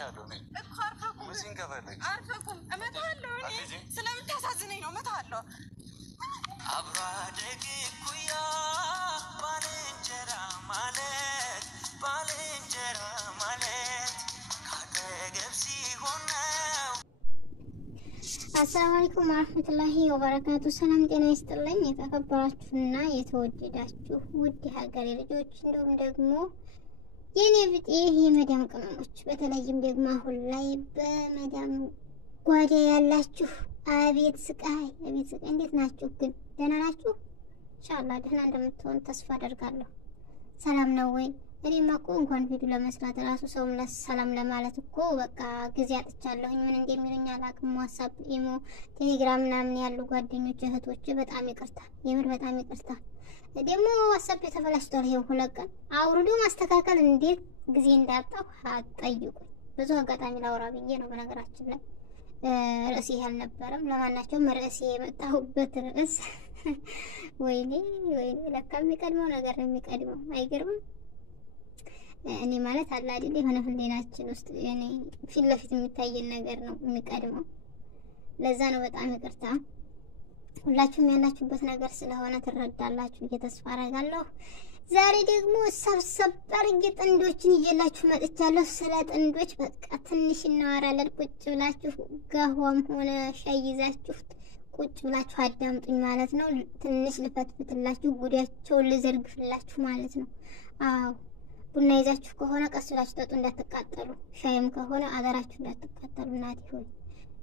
መጥቻለሁ ነኝ እኮ አርፈኩም ሙዚን ከፈለክ አርፈኩም እመጣለሁ እኔ ስለምታሳዝነኝ ነው እመጣለሁ አብራ ደግ ኩያ ባልንጀራ ማለት ካጠገብ ሲሆን ነው አሰላሙ አለይኩም ወራህመቱላሂ ወበረካቱ ሰላም ጤና ይስጥልኝ የተከበራችሁና የተወደዳችሁ ውድ ሀገሬ ልጆች እንደውም ደግሞ የኔ ብጤ የመዳም ቅመሞች በተለይም ደግሞ አሁን ላይ በመዳም ጓዳ ያላችሁ አቤት ስቃይ እንዴት ናችሁ ግን ደህና ናችሁ ኢንሻአላህ ደህና እንደምትሆኑ ተስፋ አደርጋለሁ ሰላም ነው ወይ እኔማ እኮ እንኳን ቪዲዮ ለመስራት ራሱ ሰውም ለሰላም ለማለት እኮ በቃ ጊዜ አጥቻለሁ ምን እንደሚሉኝ አላቅም ዋትስአፕ ኢሞ ቴሌግራም ምናምን ያሉ ጓደኞች እህቶች በጣም ይቅርታ የምር በጣም ይቅርታ ደግሞ ዋትስአፕ የተፈላሽቷል ይሄው ሁለት ቀን አውርዶ ማስተካከል እንዴት ጊዜ እንዳጣው አጠይቁ ብዙ አጋጣሚ ላውራ ብዬ ነው በነገራችን ላይ ርዕስ ያልነበረም ለማናቸውም ርዕስ የመጣሁበት ርዕስ ወይኔ ለካ የሚቀድመው ነገር ነው የሚቀድመው አይገርምም እኔ ማለት አለ አይደል የሆነ ህሊናችን ውስጥ እኔ ፊት ለፊት የሚታየን ነገር ነው የሚቀድመው ለዛ ነው በጣም ይቅርታ ሁላችሁም ያላችሁበት ነገር ስለሆነ ትረዳላችሁ እየተስፋ አደርጋለሁ ዛሬ ደግሞ ሰብሰብ አድርጌ ጥንዶችን ይዤላችሁ መጥቻለሁ ስለ ጥንዶች በቃ ትንሽ እናወራለን ቁጭ ብላችሁ ጋህዋም ሆነ ሻይ ይዛችሁ ቁጭ ብላችሁ አዳምጡኝ ማለት ነው ትንሽ ልፈትፍትላችሁ ጉዳያቸውን ልዘርግፍላችሁ ማለት ነው አዎ ቡና ይዛችሁ ከሆነ ቀስ ብላችሁ ጠጡ እንዳትቃጠሉ ሻይም ከሆነ አገራችሁ እንዳትቃጠሉ እናት ይሁን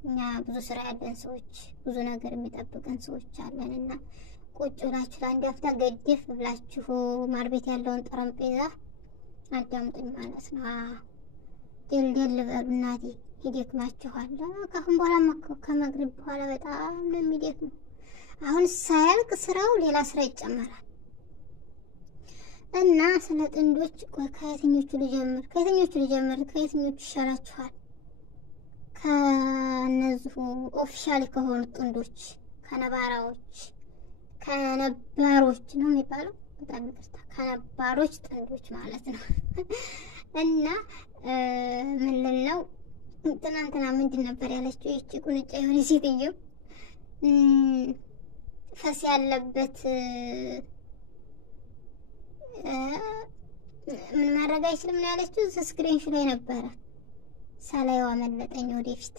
እኛ ብዙ ስራ ያለን ሰዎች ብዙ ነገር የሚጠብቀን ሰዎች አለንና ቁጭ ብላችሁ ለአንድ አፍታ ገደፍ ብላችሁ ማር ቤት ያለውን ጠረጴዛ አዳምጡኝ ማለት ነው ደልደል በሉ እናቴ ይደክማችኋል ካሁን በኋላ ከመግሪብ በኋላ በጣም ነው የሚደክመው አሁን ሳያልቅ ስራው ሌላ ስራ ይጨመራል እና ስለ ጥንዶች ከየትኞቹ ልጀምር ከየትኞቹ ይሻላችኋል ከነዚህ ኦፊሻሊ ከሆኑ ጥንዶች ከነባሮች ነው የሚባለው በጣም ይቅርታ ከነባሮች ጥንዶች ማለት ነው እና ምን ልለው ትናንትና ምንድን ነበር ያለችው ይቺ ቁንጫ የሆነ ሴትዮ ፈስ ያለበት ምን ማድረግ አይችልም ነው ያለችው ስክሪንሾት ላይ ነበረ ሳላየው አመለጠኝ ወደፊት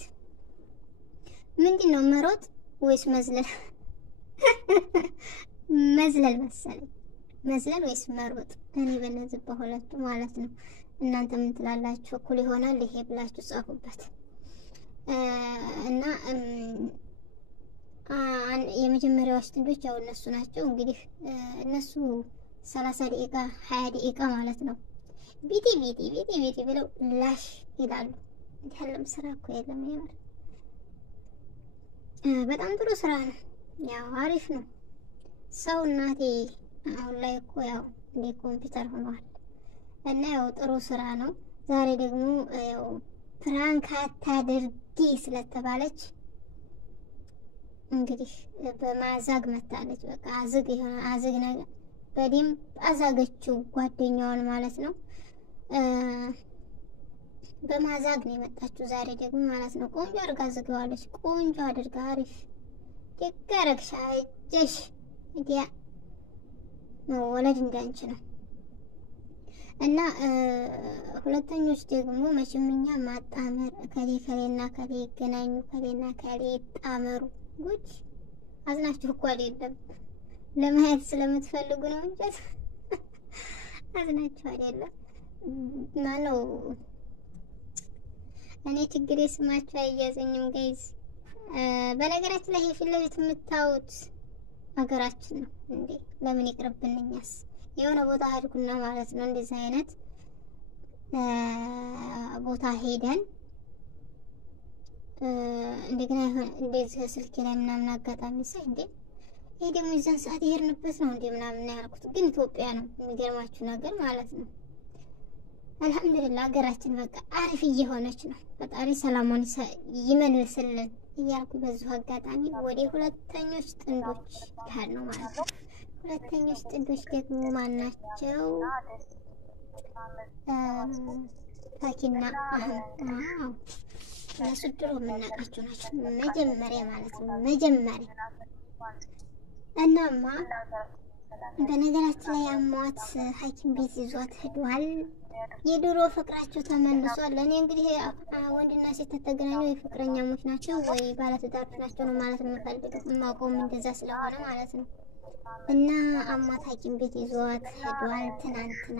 ምንድነው መሮጥ ወይስ መዝለል መዝለል ወይስ መሮጥ እኔ በነዚህ በሁለቱ ማለት ነው እናንተ ምን ትላላችሁ እኩል ይሆናል ይሄ ብላችሁ ጻፉበት እና የመጀመሪያው ጥንዶች ያው እነሱ ናቸው እንግዲህ እነሱ 30 ደቂቃ 20 ደቂቃ ማለት ነው ቤቴ ብለው ላሽ ይላሉ ያለም ስራ እኮ የለም ይሄ በጣም ጥሩ ስራ ነው ያው አሪፍ ነው ሰው እናቴ አሁን ላይ እኮ ያው እንደ ኮምፒውተር ሆኗል እና ያው ጥሩ ስራ ነው ዛሬ ደግሞ ያው ፕራንክ አታድርጊ ስለተባለች እንግዲህ በማዛግ መታለች በቃ አዝግ ነገር በደም አዛገችው ጓደኛዋን ማለት ነው በማዛግ ነው የመጣችው ዛሬ ደግሞ ማለት ነው ቆንጆ አድርጋ ዝጋዋለች ቆንጆ አድርጋ አሪፍ ደጋረግሽ አይጀሽ እንዲያ ነው ወለድ እንዳንቺ ነው እና ሁለተኞች ደግሞ መቼምኛ ማጣመር ከሌና ከሌ ይገናኙ ከሌና ከሌ ጣመሩ ጉድ አዝናችሁ እኮ አይደለም ለማየት ስለምትፈልጉ ነው እንጂ አዝናችሁ አይደለም ማነው እኔ ችግሬ ስማችሁ አይያዘኝም ጋይስ በነገራችን ላይ ፊት ለፊት የምታዩት ሀገራችን ነው እንዴ ለምን ይቅርብንኛስ የሆነ ቦታ ሄድኩና ማለት ነው እንደዚህ አይነት ቦታ ሄደን እንደገና እንደዚህ ስልክ ላይ ምናምን አጋጣሚ ሳይ እንዴ ይሄ ደግሞ ይዘን ሰዓት ይሄርንበት ነው እንዴ ምናምን ያልኩት ግን ኢትዮጵያ ነው የሚገርማችሁ ነገር ማለት ነው አልহামዱሊላህ ሀገራችን በቃ አሪፍ እየሆነች ነው ፈጣሪ ሰላሙን ይመልስልን እያልኩ በዚሁ አጋጣሚ ወደ ሁለተኞች ጥንዶች ጋር ነው ማለት ነው ሁለተኞች ጥንዶች ደግሞ ማናቸው ፈኪና አሁን እነሱ ድሮ የምናውቃቸው ናቸው መጀመሪያ ማለት ነው መጀመሪያ እናማ በነገራችን ላይ አሟት ሐኪም ቤት ይዟት ሄዷል። የድሮ ፍቅራቸው ተመልሷል። እኔ እንግዲህ ወንድና ሴት ተገናኙ የፍቅረኛሞች ናቸው ወይ ባለትዳሮች ናቸው ነው ማለት የምፈልገው የማውቀውም እንደዛ ስለሆነ ማለት ነው። እና አሟት ሐኪም ቤት ይዟት ሄዷል። ትናንትና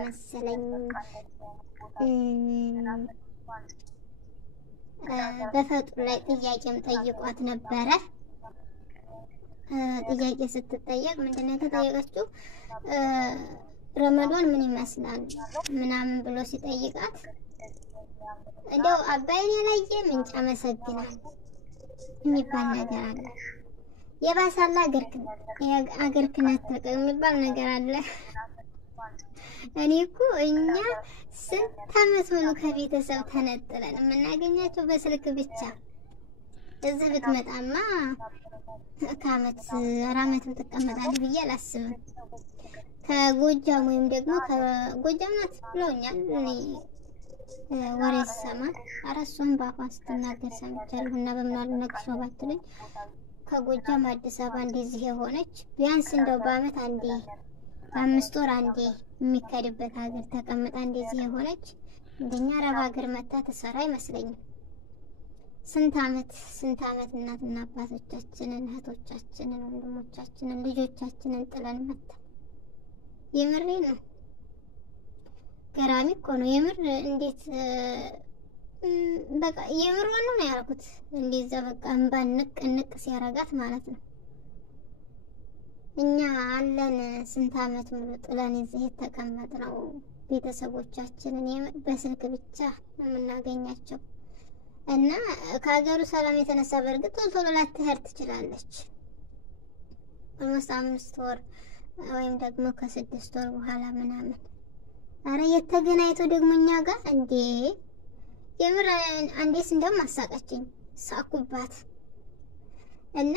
መሰለኝ በፈጡር ላይ ጥያቄም ጠይቋት ነበረ። ጥያቄ ስትጠየቅ ምንድነው የተጠየቀችው? ረመዳን ምን ይመስላል ምናምን ብሎ ሲጠይቃት እንደው አባይን ያላየ ምንጭ አመሰግናል የሚባል ነገር አለ። የባሰላ አገር ክነት የሚባል ነገር አለ። እኔ እኮ እኛ ስንት ዓመት ሆኖ ከቤተሰብ ተነጥለን የምናገኛቸው በስልክ ብቻ እዚህ ብትመጣማ ከዓመት አራመትም ተቀመጣለህ ብዬ አላስብም። ከጎጃም ወይም ደግሞ ከጎጃም ናት ብለውኛል። እኔ ወሬ ሰማ አራሷን ባፋ ስትናገር ሰምቻለሁ እና በምናሉ ነቅሶ ባትለኝ ከጎጃም አዲስ አበባ እንደዚህ የሆነች ቢያንስ እንደው በአመት አንዴ በአምስት ወር አንዴ የሚከድበት ሀገር ተቀምጣ እንደዚህ የሆነች እንደኛ አረብ ሀገር መታ ተሰራ አይመስለኝም። ስንት አመት እናትና አባቶቻችንን እህቶቻችንን ወንድሞቻችንን ልጆቻችንን ጥለን መጣ። የምሬ ነው። ገራሚ እኮ ነው የምር። እንዴት በቃ የምር ነው ያልኩት። እንደዛ በቃ እንባ ንቅ ሲያረጋት ማለት ነው። እኛ አለን ስንት አመት ሙሉ ጥለን እዚህ ተቀመጥነው ቤተሰቦቻችንን በስልክ ብቻ ነው የምናገኛቸው። እና ከሀገሩ ሰላም የተነሳ በርግጥ ቶሎ ላትሄድ ትችላለች። አምስት ወር ወይም ደግሞ ከ6 ወር በኋላ ምናምን አረ የተገናኝቶ ደግሞ እኛ ጋር እንዴ የምር አንዴስ እንደውም አሳቀችኝ ሳቁባት። እና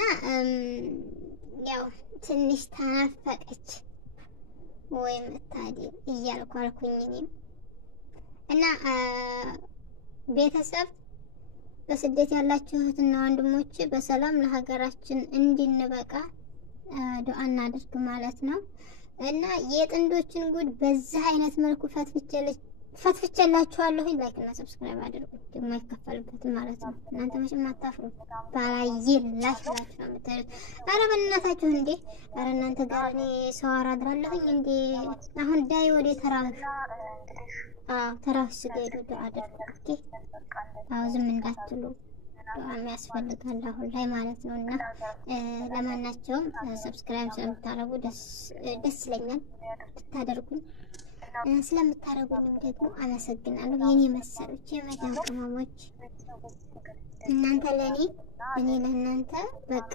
ያው ትንሽ ተናፈቀች ወይም ታዲ እያልኩ አልኩኝ እኔም። እና ቤተሰብ በስደት ያላችሁ እህትና ወንድሞቼ በሰላም ለሀገራችን እንድንበቃ ዱአ እናድርግ ማለት ነው። እና የጥንዶችን ጉድ በዚህ አይነት መልኩ ፈትፍቼላችኋለሁ። ላይክ እና ሰብስክራይብ አድርጉ የማይከፈልበት ማለት ነው። እናንተ መቼም አታፍሩ። ባላየላሽ ነው የምታዩት። ኧረ በእናታችሁ እንዴ! ኧረ እናንተ ጋር እኔ ሰው አራድራለሁኝ እንዴ! አሁን ዳይ ወደ ተራፍ ስገዱ ዱአ አድርጉ። ኦኬ ዝም እንዳትሉ ዱአ ያስፈልጋል አሁን ላይ ማለት ነው። እና ለማናቸውም ሰብስክራይብ ስለምታረጉ ደስ ይለኛል ብታደርጉኝ። ስለምታረጉኝም ደግሞ አመሰግናለሁ። የኔ መሰሎች የመዳም ቅመሞች እናንተ ለኔ እኔ ለእናንተ በቃ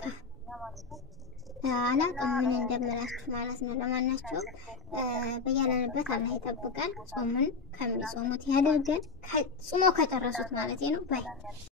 አላውቅም ምን እንደምላችሁ ማለት ነው። ለማናቸውም በያለንበት አላህ ይጠብቀን። ጾሙን ከሚጾሙት ያድርገን። ጾሞ ከጨረሱት ማለት ነው። ባይ